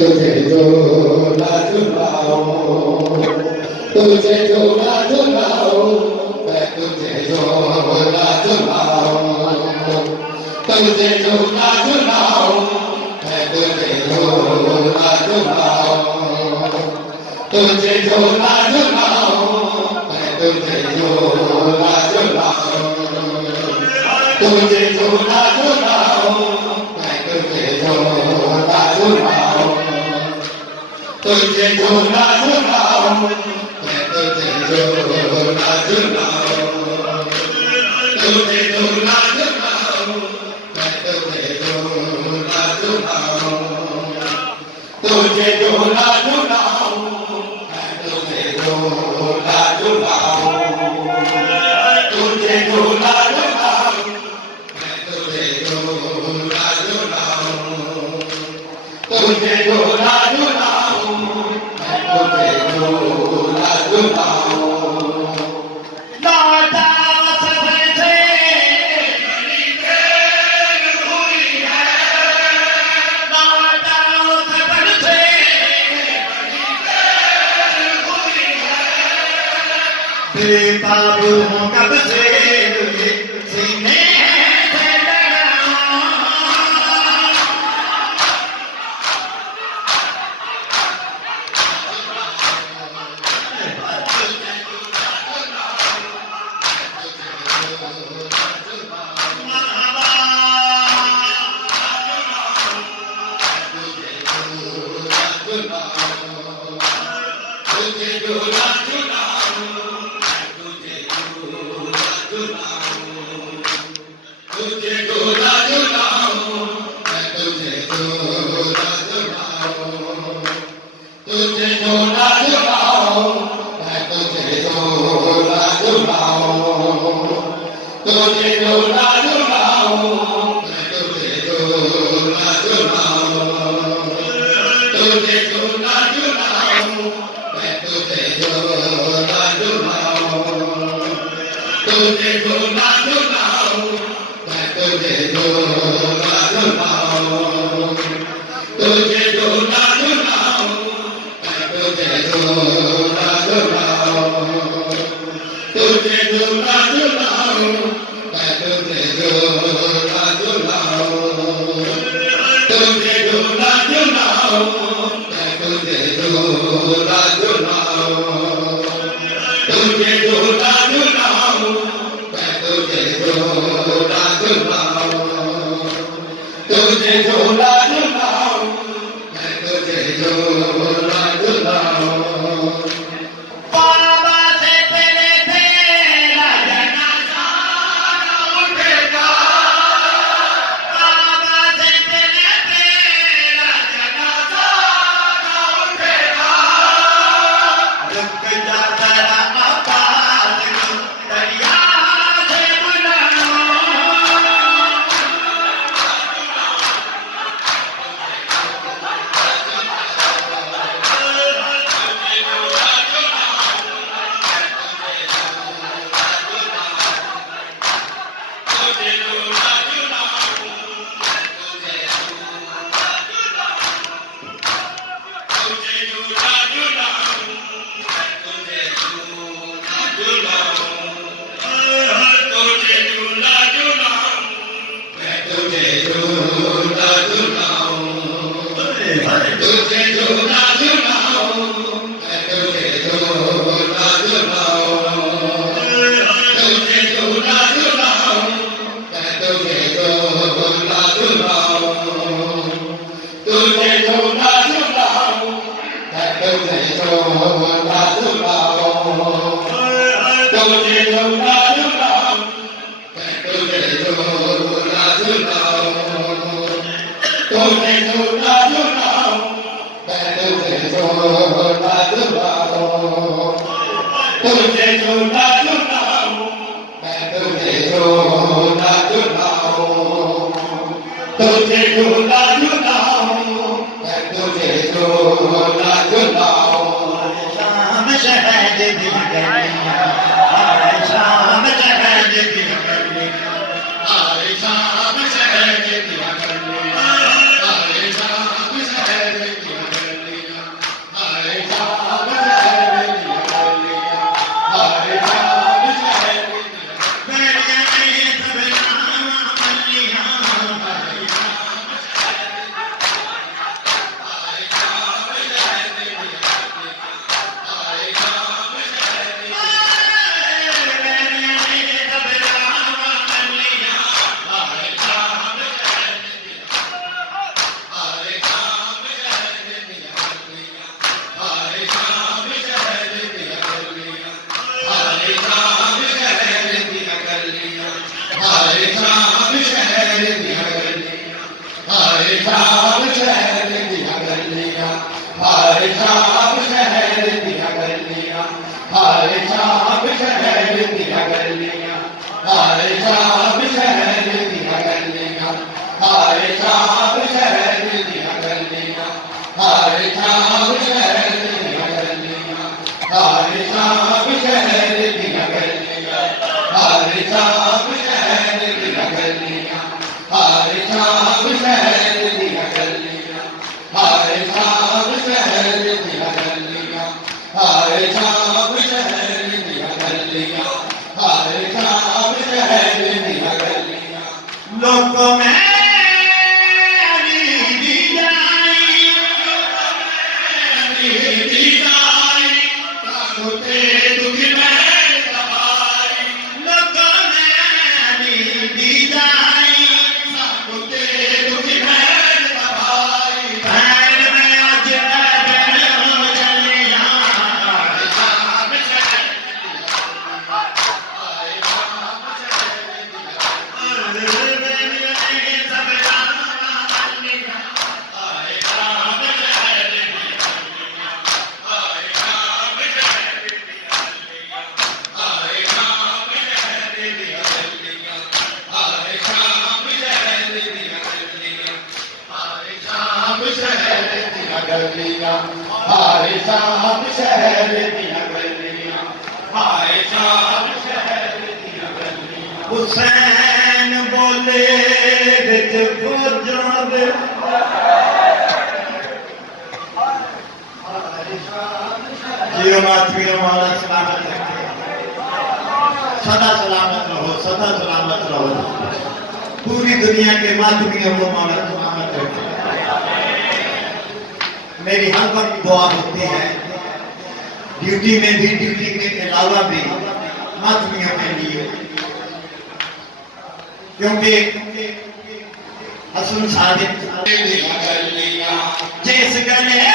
तुझे झूला झुलाऊं तुझे झूला झुलाऊं मैं तुझे झूला झुलाऊं तुझे झूला झुलाऊं मैं तुझे झूला झुलाऊं तुझे झूला झुलाऊं मैं तुझे झूला झुलाऊं तुझे झूला झुलाऊं मैं तुझे झूला झुलाऊं तुझे झूला झुलाऊं मैं तुझे झूला झुलाऊं तुझे झूला झुलाऊं मैं तुझे झूला झुलाऊं तुझे झूला झुलाऊं मैं तुझे झूला झुलाऊं तुझे झूला झुलाऊं मैं तुझे झूला झुलाऊं तुझे झूला झुलाऊं मैं तुझे झूला झुलाऊं लौटा सफर से बड़ी देर हुई है लौटा सफर से बड़ी देर हुई है बेकाबू हूँ कब से सीने से लगाऊं तुझे झूला झुलाऊं तुझे झूला झुलाऊं तुझे झूला झुलाऊं मैं तुझे झूला झुलाऊं तुझे झूला झुलाऊं मैं तुझे झूला झुलाऊं तुझे झूला झुलाऊं मैं तुझे झूला झुलाऊं तुझे झूला झुलाऊं मैं तुझे झूला झुलाऊं तुझे झूला झुलाऊं मैं तुझे झूला झुलाऊं तुझे झूला झुलाऊं मैं तुझे झूला झुलाऊं तुझे झूला झुलाऊं मैं तुझे झूला झुलाऊं तुझे झूला झुलाऊं मैं तुझे झूला झुलाऊं तुझे झूला झुलाऊं मैं तुझे झूला झुलाऊं तुझे झूला झुलाऊं मैं तुझे झूला झुलाऊं बाबा से तेरे तेरा जनाजा न उठेगा बाबा से तेरे तेरा जनाजा न उठेगा रुक जा जरा आवाज़ को दरिया से बुलाओ तुझे झूला झुलाऊं मैं तुझे झूला झुलाऊं तुझे झूला झुलाऊं मैं तुझे झूला झुलाऊं तुझे झूला झुलाऊं मैं तुझे झूला झुलाऊं तुझे झूला झुलाऊं मैं तुझे झूला झुलाऊं तुझे झूला झुलाऊं मैं तुझे झूला झुलाऊं तुझे झूला झुलाऊं मैं तुझे झूला झुलाऊं तुझे झूला झुलाऊं मैं तुझे झूला झुलाऊं शाम शहद दी गलियां आए शाम शहद दी गलियां आए शाम शहद दी गलियां आए शाम शहद दी शाम शहर दिया गलियां, हर शाम शहर दिया गलियां, हर शाम शहर दिया गलियां, हर शाम शहर दिया गलियां, हर शाम शहर दिया गलियां, हर शाम शहर दिया गलियां, हर शाम शहर दिया गलियां, हर शाम शहर दिया गलियां, हर शाम शहर दिया गलियां, हर शाम शहर दिया गलियां, हर शाम शहर दिया गलियां, हर शाम शहर दिया गलियां। लोगों में गलियां, हर शाम शहर दिया गलियां, हर शाम शहर दिया गलियां। हुसैन बोले विच फौजां दे जियो मातमी वाला सलामत रखे, सदा सलामत रहो, सदा सलामत रहो। पूरी दुनिया के मातमियों को मौला सलामत रखे। मेरी हर वक्त दुआ होती है, ड्यूटी में भी, ड्यूटी के अलावा भी मातमियों के लिए, क्योंकि हसन सादिक दिया गलियां, जिस गले